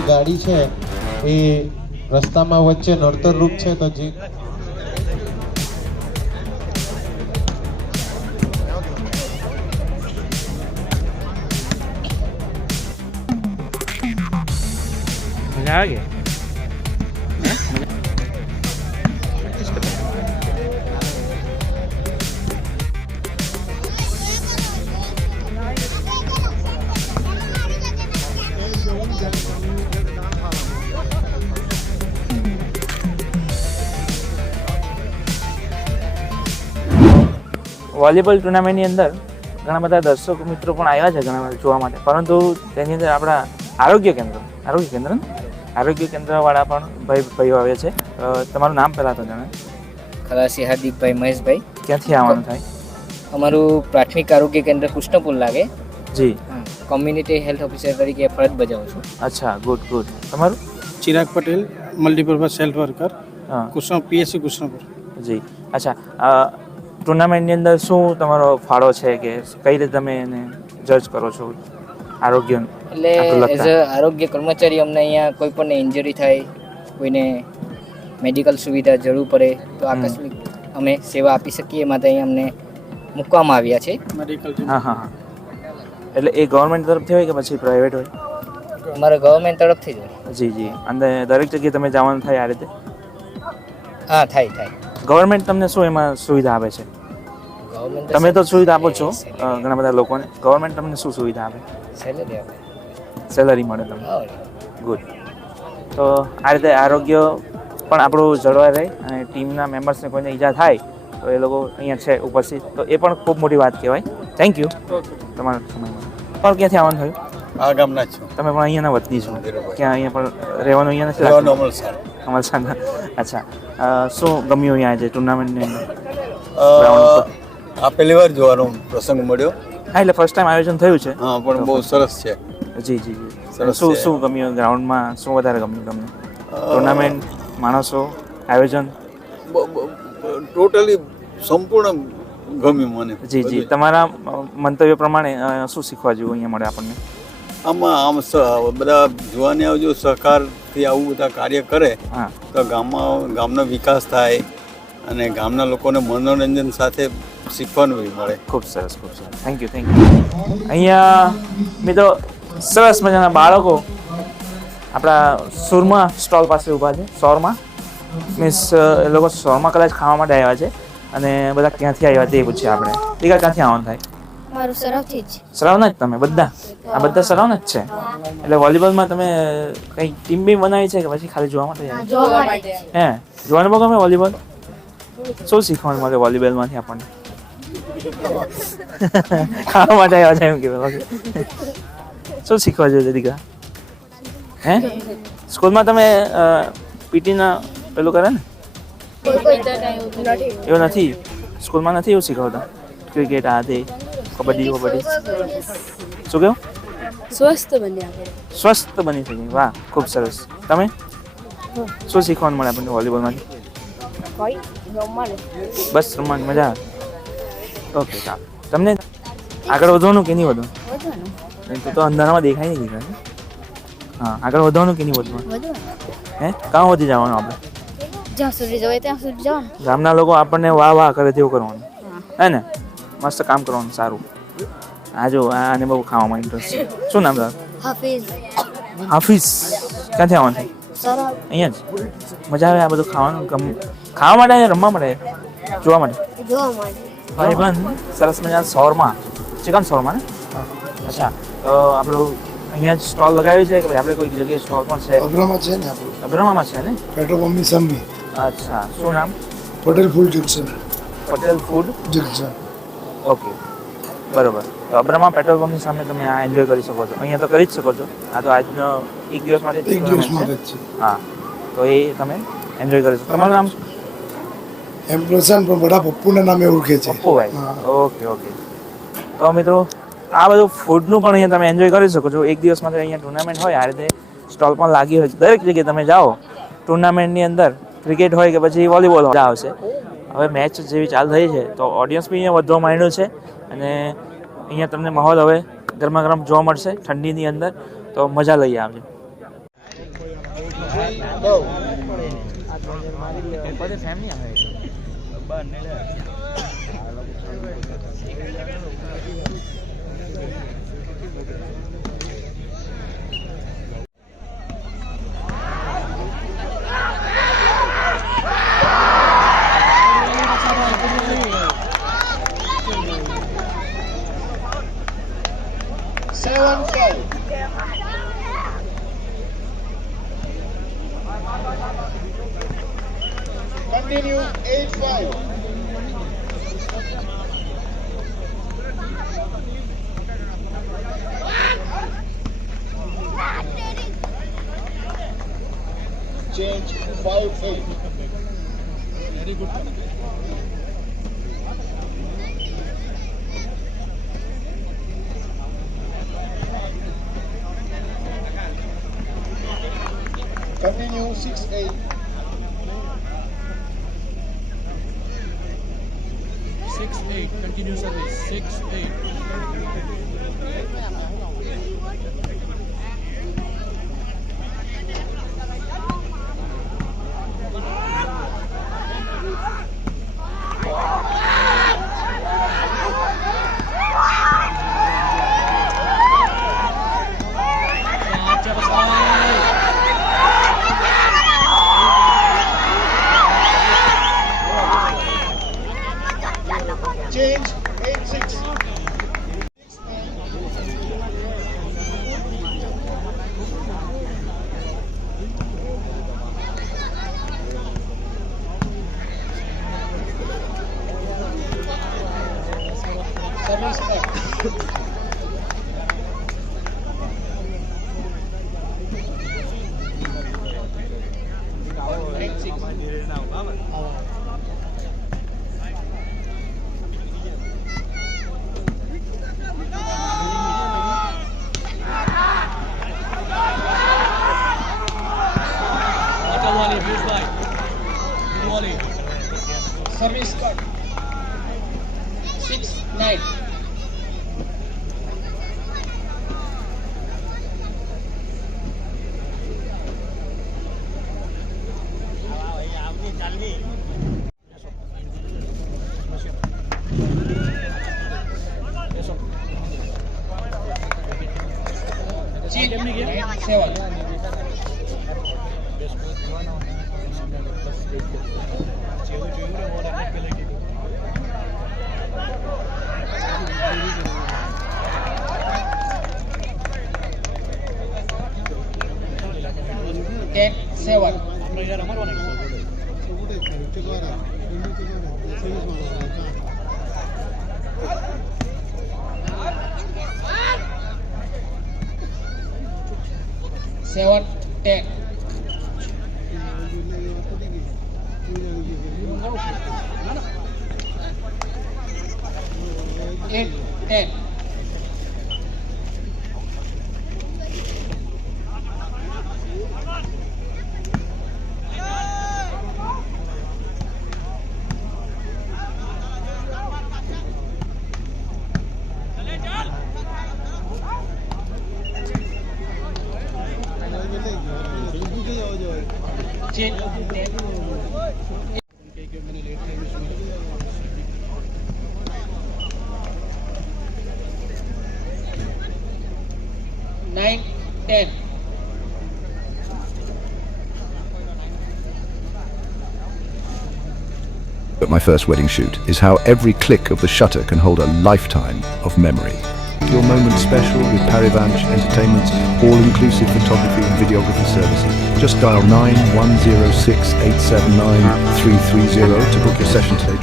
જે ગાડી છે એ રસ્તામાં વચ્ચે નડતરરૂપ છે, તો જે મજા આવે કે વોલીબોલ ટુર્નામેન્ટની અંદર ઘણા બધા દર્શક મિત્રો પણ આવ્યા છે ઘણા બધા જોવા માટે, પરંતુ તેની અંદર આપણા આરોગ્ય કેન્દ્રવાળા પણ ભાઈઓ આવ્યા છે. તમારું નામ પહેલાં તો જણાવો. ખલાસી હાર્દિકભાઈ મહેશભાઈ. ક્યાંથી આવવાનું થાય? અમારું પ્રાથમિક આરોગ્ય કેન્દ્ર કૃષ્ણપુર લાગે. જી. કોમ્યુનિટી હેલ્થ ઓફિસર તરીકે ફરજ બજાવું છું. અચ્છા, ગુડ. તમારું? Chirag Patel, multipurpose health worker, PSC Krishnapur. જી. અચ્છા, ટુર્નામેન્ટની અંદર શું તમારો ફાળો છે કે કઈ રીતે તમે એને જજ કરો છો આરોગ્ય? એટલે એઝ અ આરોગ્ય કર્મચારી અમને અહીંયા કોઈ પણ ઇન્જરી થાય, કોઈને મેડિકલ સુવિધા જરૂર પડે તો આકસ્મિક અમે સેવા આપી શકીએ, માટે અહીંયા અમને મૂકવામાં આવ્યા છે. હા. એટલે એ ગવર્મેન્ટ તરફથી હોય કે પછી પ્રાઇવેટ હોય? અમારા ગવર્મેન્ટ તરફથી જ હોય. જી. અને દરેક જગ્યાએ તમે જવાનું થાય આ રીતે? હા, થાય. ગવર્મેન્ટ તમને શું એમાં સુવિધા આપે છે? તમે તો સુવિધા આપો છો ઘણા બધા લોકોને, ગવર્મેન્ટ તમને શું સુવિધા આપે? સેલરી મળે તમને. ગુડ. તો આ રીતે આરોગ્ય પણ આપણું જળવાઈ રહે અને ટીમના મેમ્બર્સને કોઈને ઈજા થાય તો એ લોકો અહીંયા છે ઉપસ્થિત, તો એ પણ ખૂબ મોટી વાત કહેવાય. થેન્ક યુ તમારા સમયમાં. પણ ક્યાંથી આવવાનું થયું? આ ગામના જ છો. તમે પણ અહીંયાના વતની છો? ક્યાં અહીંયા પણ રહેવાનું અહીંયા નથી? અમલસાડ. અચ્છા, શું ગમ્યું અહીંયા આજે ટુર્નામેન્ટની અંદર? આ પહેલી વાર જોવાનો પ્રસંગ મળ્યો. હા, એટલે ફર્સ્ટ ટાઈમ આયોજન થયું છે. હા, પણ બહુ સરસ છે. જી. શું ગમ્યું ગ્રાઉન્ડમાં? શું વધારે ગમ્યું તમને? ટુર્નામેન્ટ, માણસો, આયોજન? ટોટલી સંપૂર્ણ ગમ્યું મને. જી. તમારા મંતવ્ય પ્રમાણે શું શીખવા જેવું અહીંયા મળે આપણને? આમ બધા જોવાની આવજો, સહકારથી આવું બધા કાર્ય કરે તો ગામનો વિકાસ થાય અને ગામના લોકોને મનોરંજન સાથે શીખવાનું બી મળે. ખૂબ સરસ. Thank you. અહીંયા મિત્રો સરસ મજાના બાળકો આપણા સુરમાં સ્ટોલ પાસે ઊભા છે. શોરમાં મીન્સ એ લોકો શોરમાં કદાચ ખાવા માટે આવ્યા છે અને બધા ક્યાંથી આવ્યા તે પૂછ્યા આપણે. દીકા ક્યાંથી આવવાનું થાય? મારું સરાવથી જ. સરાવના જ તમે બધા? આ બધા સરાવના જ છે. એટલે વોલીબોલમાં તમે કઈ ટીમ બી બનાવી છે કે પછી ખાલી જોવા માટે? હે, જોવાનું બહુ ગમે વોલીબોલ? શું શીખવાનું મળે વોલીબોલમાંથી આપણને? ખાવા માટે આવ્યા છે એમ કે શું શીખવા જોઈએ દીકરા? હે, સ્કૂલમાં તમે પીટીના પેલું કરે ને? એવું નથી, સ્કૂલમાં નથી એવું શીખવતા? ક્રિકેટ, આ તે, કબડ્ડી? શું કહ્યું? સ્વસ્થ બની શકે. વાહ, ખૂબ સરસ. તમે શું શીખવાનું મળે આપણને વોલીબોલમાંથી? બસ રમવાની મજા આવે. ઓકે, ચાલો. તમને આગળ વધવાનું કે નહીં વધવાનું? તો અંધારામાં દેખાય નહીં દીકરા. હા, આગળ વધવાનું કે નહીં વધવાનું? હે, કાં વધી જવાનું આપણે? જ્યાં સુધી જવાય ત્યાં સુધી જવાનું. ગામના લોકો આપણને વાહ કરે તેવું કરવાનું, હે ને? મસ્ત કામ કરવાનું, સારું. આ જો આને બહુ ખાવામાં ઇન્ટરેસ્ટ છે. શું નામ તારું? હાફિઝ. ક્યાંથી આવવાનું થાય? અહીંયા જ. મજા આવે આ બધું ખાવાનું? ખાવા માટે, રમવા માટે, જોવા માટે? ભાઈ પણ સરસ મજા. શોરમાં ચિકન શોરમાં ને? અચ્છા, તો આપણું અહીંયા જ સ્ટોલ લગાવ્યું છે કે ભાઈ આપણે કોઈ જગ્યાએ સ્ટોલ પણ છે? અબ્રહ્મા છે ને આપણું. અબ્રહ્મામાં છે ને? પેટ્રોલ પંપની સામે. અચ્છા, શું નામ? Patel food junction. ઓકે, બરોબર. તો અબ્રહ્મા પેટ્રોલ પંપની સામે તમે આ એન્જોય કરી શકો છો. અહીંયા તો કરી જ શકો છો. આ તો આજનો એક દિવસ માટે જ છે. હા, તો એ તમે એન્જોય કરી શકો. તમારું નામ? એમ પ્રશાંત, પણ બધા પપ્પુના નામે ઓળખે છે. પપ્પુભાઈ. ઓકે. તો મિત્રો આ બધું ફૂડનું પણ અહીંયા તમે એન્જોય કરી શકો છો. એક દિવસ માટે અહીંયા ટુર્નામેન્ટ હોય, આ રીતે સ્ટોલ પણ લાગી હોય છે. દરેક જગ્યાએ તમે જાઓ ટુર્નામેન્ટની અંદર, ક્રિકેટ હોય કે પછી વોલીબોલ હોય, આવશે. હવે મેચ જેવી ચાલુ થઈ છે તો ઓડિયન્સ બી અહીંયા વધવા માંડ્યું છે અને અહીંયા તમને માહોલ હવે ગરમા ગરમ જોવા મળશે ઠંડીની અંદર, તો મજા લઈ આવજો. Continue 8-5. Change 5-8. Very good. Continue 6-8. 6-8. Continue service. 6-8. Change 8-6. Service cut. Service cut. 6-9. Change 7. Ten, 7. 7, 10. 8, 10. Change 10. 9, 10. At my first wedding shoot is how every click of the shutter can hold a lifetime of memory. Your moment special with Parivanch Entertainment's all-inclusive photography and videography services. Just dial 9106879330 to book your session today.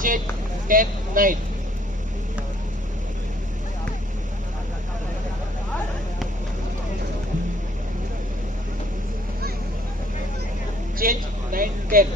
Change 10, 9. Change 9, 10.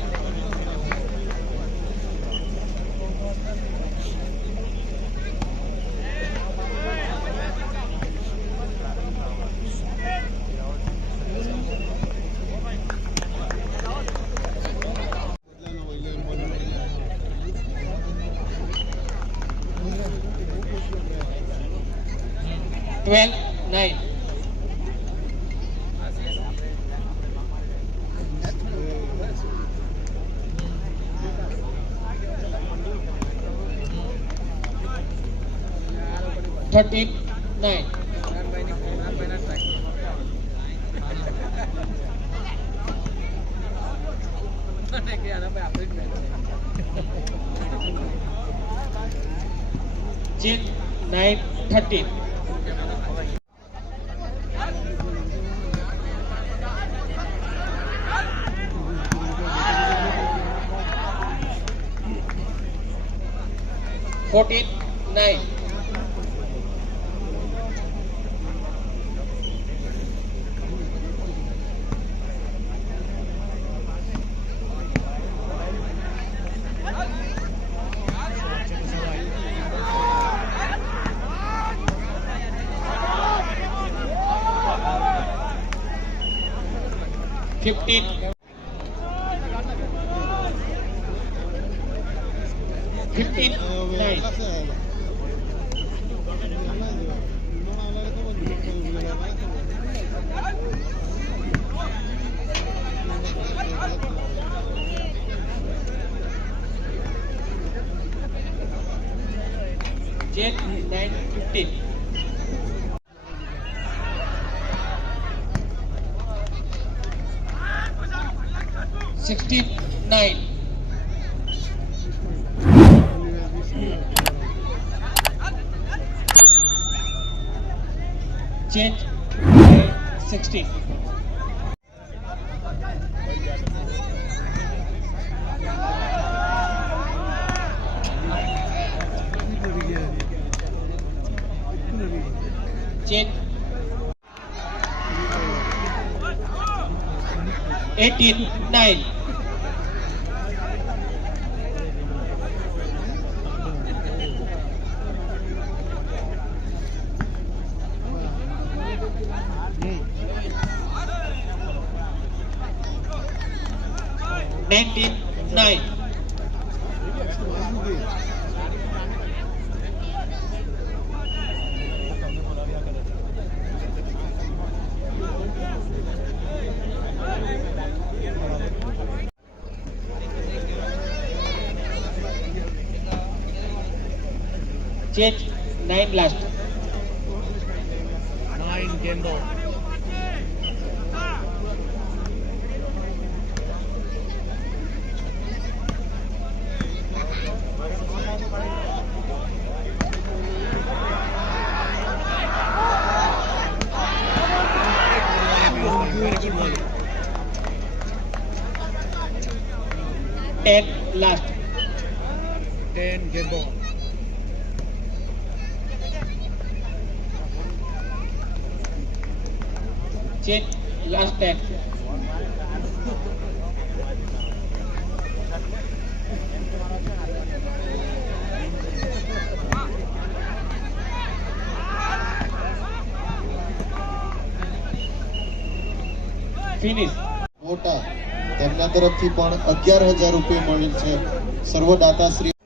13-9. Jet 9-13. Fourteen, 9. Fifteen. 9. Jet 9-15. 16-9. Change 16. Change 18-9. Nineteen, 9. Change 9 last. 9 game ball.10 last. 10 game ball. Change last 10. Finish. મોટા તેમના તરફથી પણ 11,000 રૂપિયા મળેલ છે સર્વદાતાશ્રી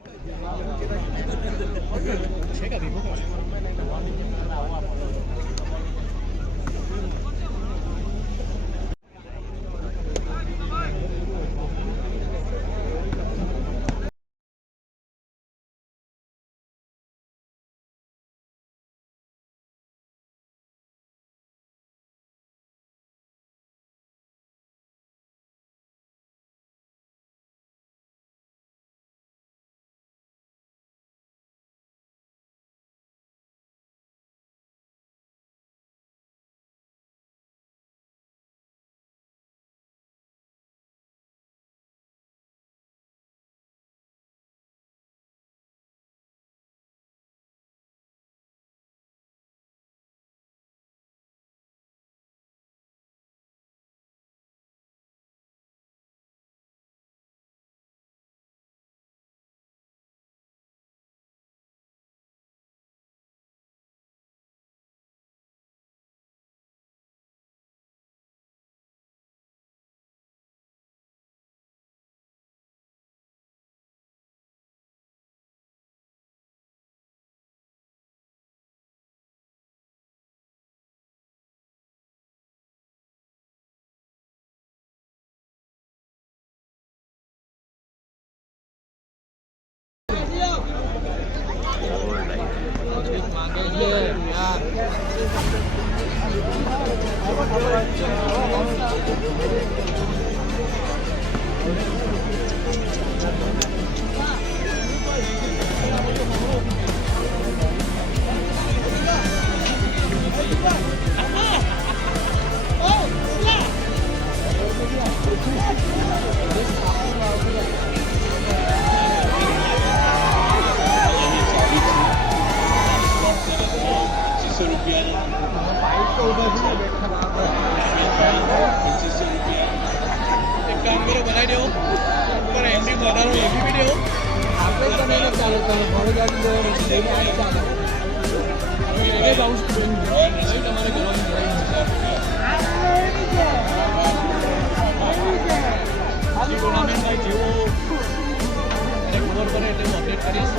કરો બનાવી દેવો ઉપર એમડી મોઢાનો એબી બી દેવો આપણે તો નહીં ચાલુ કરો ઘણું ગાડી દેવાનું છે લઈને આ ચાલે એ બાઉન્સ નહીં તમારે કરવાનું છે ટુર્નામેન્ટ ભાઈ જેવો ખબર પડે એટલે હું અપડેટ કરીશ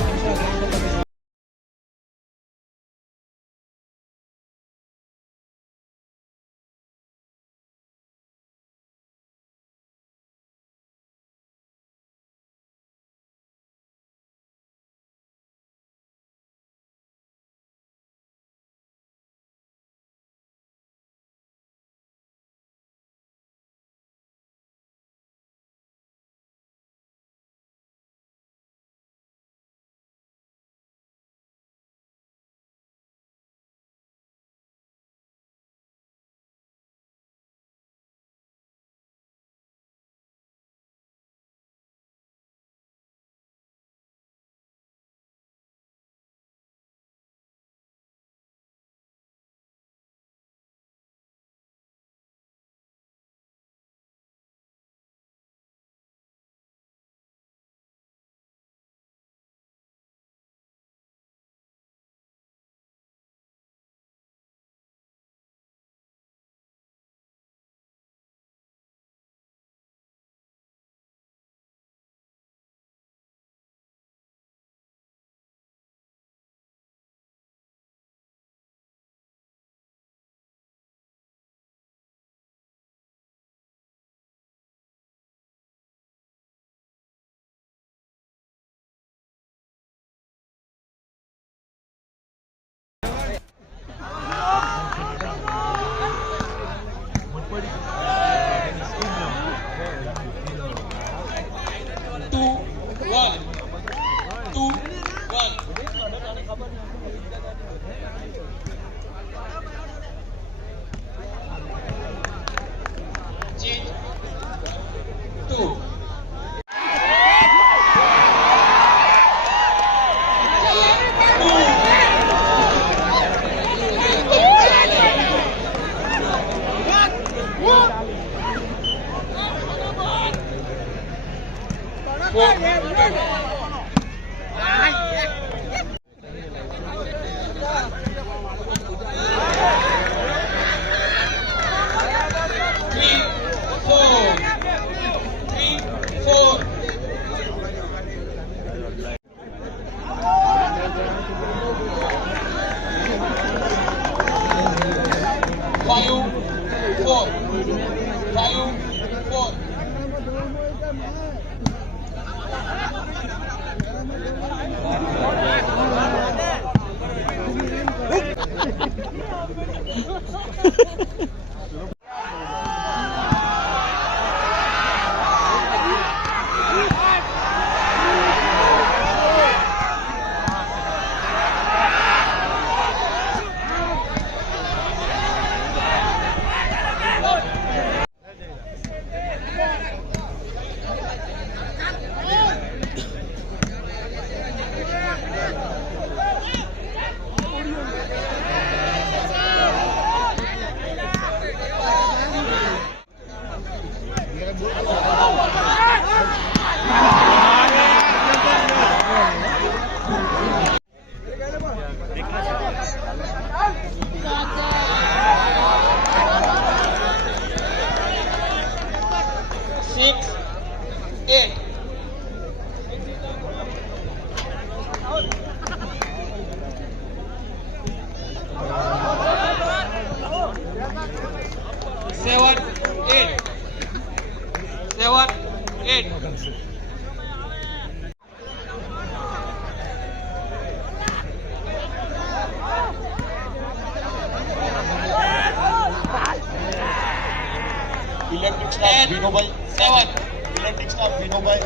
Electric staff Vinobhai 7. Electric staff Vinobhai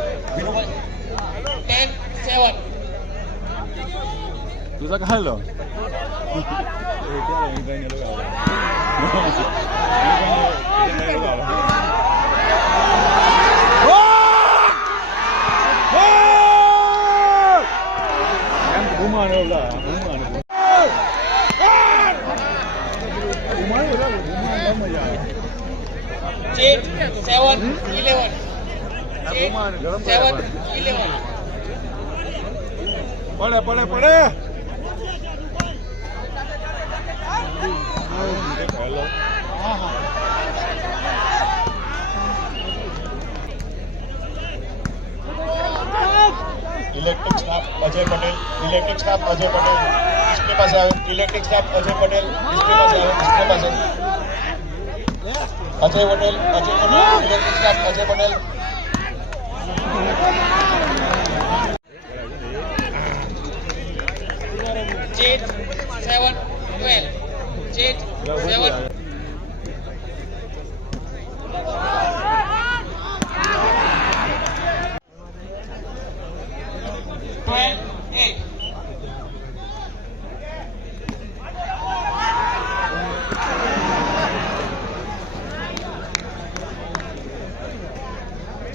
10 7. तुझा काय झालं Eight, 7, 11. Electric staff Ajay Patel, electric staff Ajay Patel display પાસે આવે, electric staff Ajay Patel display પાસે આવે, ડિસ્પ્લે પાસે Ajay Patel, electric staff Ajay Patel. Jet 712. Jet 7.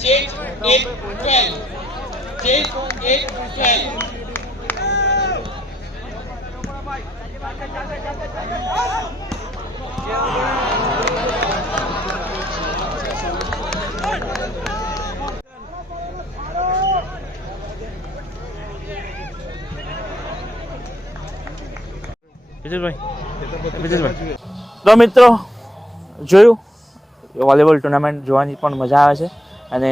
Jet 812. Jet 812. તો મિત્રો જોયું વોલીબોલ ટુર્નામેન્ટ જોવાની પણ મજા આવે છે અને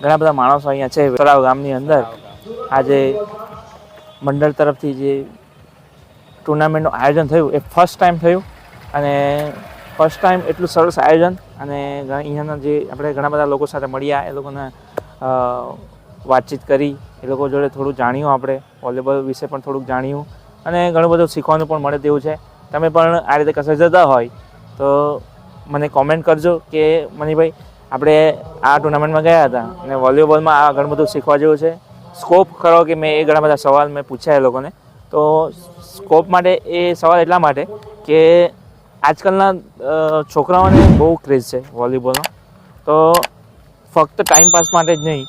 ઘણા બધા માણસો અહીંયા છે તળાવ ગામની અંદર આજે મંડળ તરફથી જે ટુર્નામેન્ટનું આયોજન થયું એ ફર્સ્ટ ટાઈમ થયું અને ફર્સ્ટ ટાઈમ એટલું સરસ આયોજન અને અહીંયાના જે આપણે ઘણા બધા લોકો સાથે મળ્યા એ લોકોને વાતચીત કરી એ લોકો જોડે થોડું જાણ્યું આપણે વોલીબોલ વિશે પણ થોડુંક જાણ્યું અને ઘણું બધું શીખવાનું પણ મળે તેવું છે. તમે પણ આ રીતે કશે જતા હોય તો મને કોમેન્ટ કરજો કે મનીભાઈ આપણે આ ટુર્નામેન્ટમાં ગયા હતા અને વોલીબોલમાં આ ઘણું બધું શીખવા જેવું છે. સ્કોપ ખરો કે મેં એ ઘણા બધા સવાલ મેં પૂછ્યા એ લોકોને. તો સ્કોપ માટે એ સવાલ એટલા માટે કે આજકાલના છોકરાઓને બહુ ક્રેઝ છે વોલીબોલનો. તો ફક્ત ટાઈમપાસ માટે જ નહીં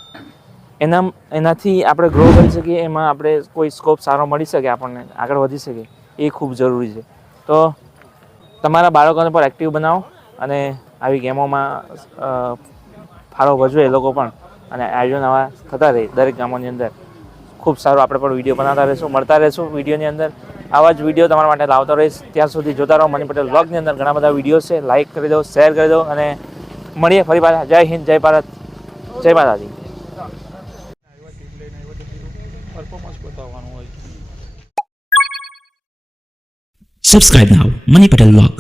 એનાથી આપણે ગ્રો કરી શકીએ, એમાં આપણે કોઈ સ્કોપ સારો મળી શકે, આપણને આગળ વધી શકે એ ખૂબ જરૂરી છે. તો તમારા બાળકોને પણ એક્ટિવ બનાવો અને આવી ગેમોમાં ફાળો ભજવે એ લોકો પણ અને આયોજન આવા થતા રહે દરેક ગામોની અંદર. ખૂબ સારું આપણે પણ વિડીયો બનાવતા રહીશું, મળતા રહીશું વિડીયોની અંદર. આવા જ વિડીયો તમારા માટે લાવતો રહીશ. ત્યાં સુધી જોતા રહો મની પટેલ વ્લોગની અંદર ઘણા બધા વિડીયો છે. લાઇક કરી દો, શેર કરી દો અને મળીએ ફરી પાછા. જય હિન્દ, જય ભારત, જય માતાજી. Subscribe now, Money Patel Vlog.